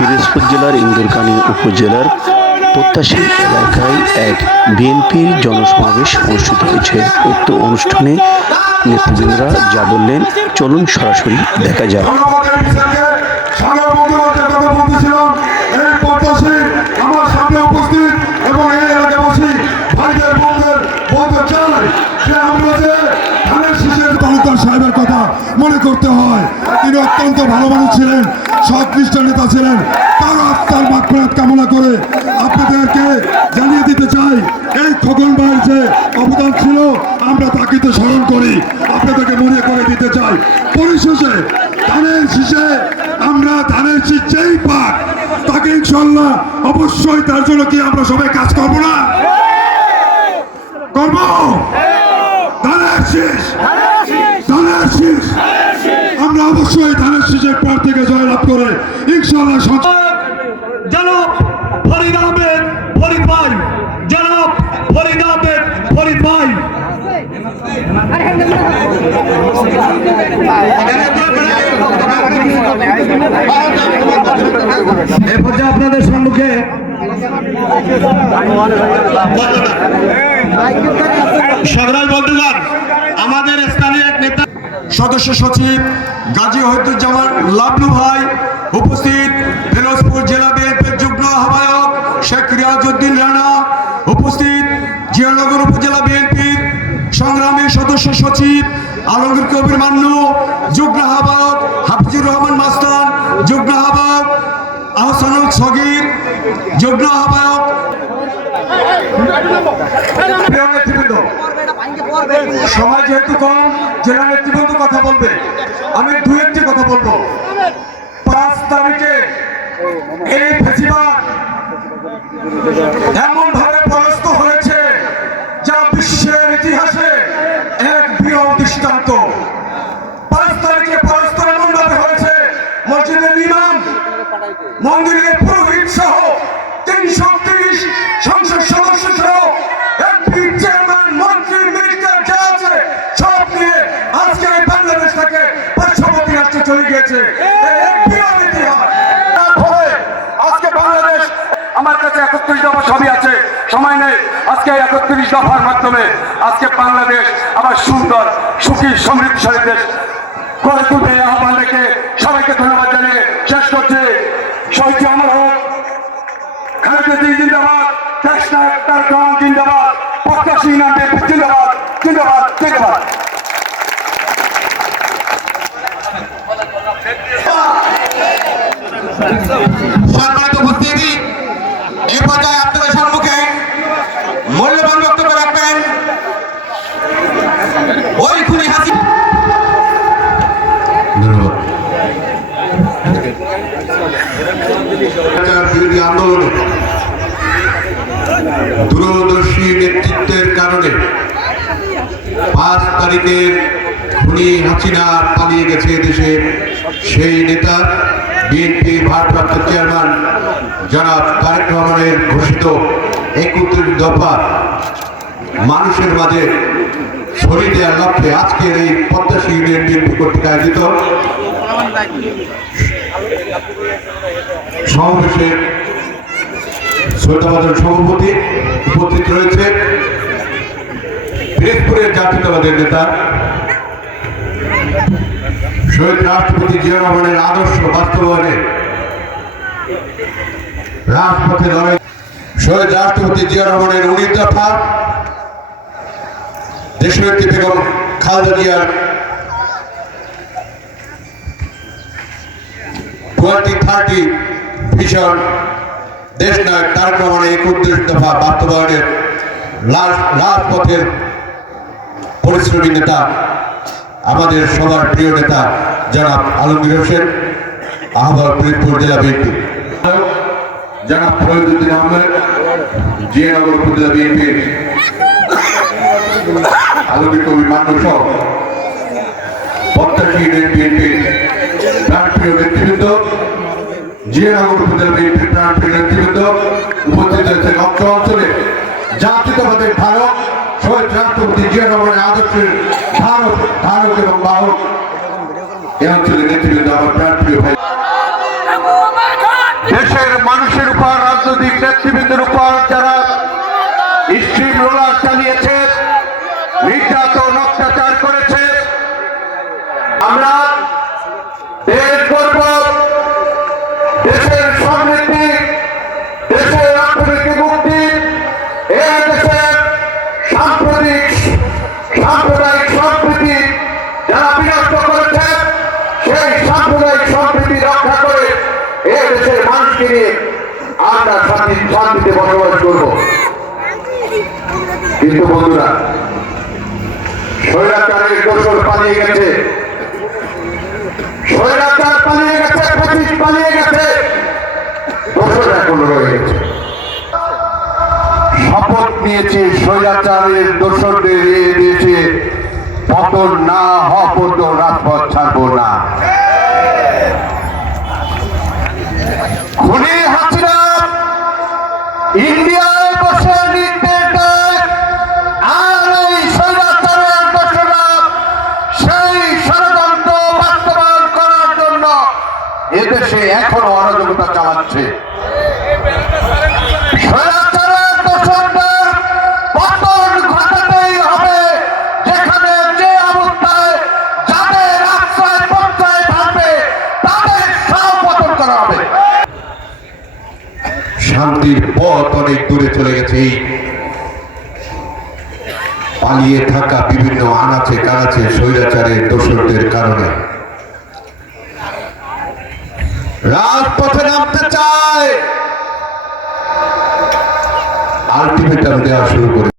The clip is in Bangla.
পিরোজপুর জেলার ইন্দুরকানী উপজেলার প্রত্যাশী এলাকায় এক বিএনপির জনসমাবেশ অনুষ্ঠিত হয়েছে। উক্ত অনুষ্ঠানে নেতৃবৃন্দরা যা বললেন, চলুন সরাসরি দেখা যাক ধন্যবাদের বিষয়কে সারা বন্ধুবাদের কথা বলতেছিলাম এই প্রত্যাশী আমার সামনে উপস্থিত এবং এই এলাকাবাসী ভাইদের বোনদের বলতে চাই যে আমরা যে ধানের শীষের তালুকদার সাহেবের কথা মনে করতে হয়। তিনি অত্যন্ত ভালো মানুষ ছিলেন সৎনিষ্ঠ নেতা ছিলেন। তার আত্মার মাগফিরাত কামনা করে আপনাদেরকে জানিয়ে দিতে চাই, এই খগন ভাইয়ের যে অবদান ছিল, আমরা তাকে তো স্মরণ করি। আপনাদেরকে মনে করে দিতে চাই। পরিশেষে, ধানের শীষে, আমরা ধানের শীষ যেই পাক, তাকে ইনশাল্লাহ অবশ্যই তার জন্য কি আমরা সবাই কাজ করব না? করব ধানের শীষ ধানের শীষ আমরা অবশ্যই ধানের শীষের পর থেকে জয়লাভ করে ইনশাল্লাহ সঞ্চয় জনাব ফরিদ আহমেদ ফরিদ ভাই। জনাব ফরিদ আহমেদ ফরিদ ভাই। এ পর্যায়ে আপনাদের সম্মুখে সংগ্রাম বন্ধুগণ আমাদের সদস্য সচিব গাজী হয়তুজ্জামান লাবলু ভাই উপস্থিত, ফিরোজপুর জেলা বিএনপির যুগ্ম আহ্বায়ক শেখ রিয়াজউদ্দিন রানা উপস্থিত, জিয়ানগর উপজেলা বিএনপির সংগ্রামী সদস্য সচিব আলমগীর কবির মান্নু, যুগ্ম আহ্বায়ক হাফিজুর রহমান মাস্তান, যুগ্ম আহ্বায়ক আহসানুল সগির, যুগ্ম আহ্বায়ক সময় যেহেতু কম, জেলা নেতৃবৃন্দ কথা বলবে। আমি দু একটি কথা বলব। পাঁচ তারিখে এই ফেসিবাদ এমন ভাবে পরাস্ত হয়েছে যা বিশ্বের ইতিহাসে এক বৃহৎ দৃষ্টান্ত। পাঁচ তারিখে পরাস্ত এমন ভাবে হয়েছে, মসজিদের ইমাম, মন্দিরের পুরোহিত সহ তিনশো চলে গিয়েছে। আজকে আমার কাছে একত্রিশ দফা সবই আছে। সময় নেই। আজকে একত্রিশ দফার মাধ্যমে আজকে বাংলাদেশ আবার সুন্দর, সুখী, সমৃদ্ধশালী দেশ করে তুলবে আহ্বান রেখে সবাইকে ধন্যবাদ জানিয়ে শেষ করছে। শহীদ আমার হোক, খালেদা জিন্দাবাদ কৃষ্ণা তার জিন্দাবাদ, প্রত্যাশী নামে জিন্দাবাদ জিন্দাবাদ জিন্দাবাদ। দূরদর্শী নেতৃত্বের কারণে পাঁচ তারিখের খুনি হাসিনা পালিয়ে গেছে দেশে। সেই নেতা বিএনপি ভারপ্রাপ্ত চেয়ারম্যান জনাব তারেক রহমানের ঘোষিত একত্রিশ দফা মানুষের মাঝে ছড়িয়ে দেওয়ার লক্ষ্যে আজকের এই পদ্মাশী ইউনিয়ন বিএনপি কর্তৃক আয়োজিত সমাবেশের শ্রোতাবাদের সভাপতি উপস্থিত রয়েছে পিরোজপুরের জাতীয়তাবাদের নেতা, শহীদ রাষ্ট্রপতি জিয়া রহমানের আদর্শ বাস্তবায়নে রাজপথে লড়াই শহীদ রাষ্ট্রপতি জিয়া রহমানের উনিশ দেশনেত্রী বেগম খালেদা জিয়ার টোয়েন্টি থার্টি ভিশন দেশ নায়ক তারেক রহমানের একত্রিশ দফা বাস্তবায়নের রাজপথের পরিশ্রমী নেতা, আমাদের সবার প্রিয় নেতা, জনাব আলমগীর হোসেন, আহ্বায়ক ফরিদপুর জেলা বিএনপি। জনাব ফরিদুদ্দিন আহমেদ, জিয়ানগর উপজেলা বিএনপির আলমগীর কবি মান্নু সহ প্রত্যাশী ইউনিয়ন বিএনপির প্রাণপ্রিয় নেতৃবৃন্দ উপস্থিত অত্র অঞ্চলে। ধারক শহীদ রাষ্ট্রপতি আদর্শের ধারক ধারক এবং বাহক। অঞ্চলের নেতৃবৃন্দ আমার ভাই। দেশের মানুষের উপর, রাজনৈতিক নেতৃবৃন্দের উপর যারা স্ট্রিম রোলার চালিয়েছে, নির্যাতন অত্যাচার করেছে, আমরা আমরা শান্তি শান্তিতে বসবাস করব। কিন্তু বন্ধুরা, স্বৈরাচারের গোসল পালিয়ে গেছে। স্বৈরাচার পালিয়ে গেছে পঁচিশ পালিয়ে গেছে। গোসল এখনও রয়ে গেছে। শপথ নিয়েছে স্বৈরাচারের দোষরদের দেশে পতন না হওয়া রাজপথ ছাড়বো না। খুনি সব পতন করা হবে। শান্তির পথ অনেক দূরে চলে গেছে পালিয়ে থাকা বিভিন্ন আনাচে কানাচে স্বৈরাচারের দোষরদের কারণে। রাজপথে নামতে চায়। আলটিমেটাম দেওয়া শুরু করে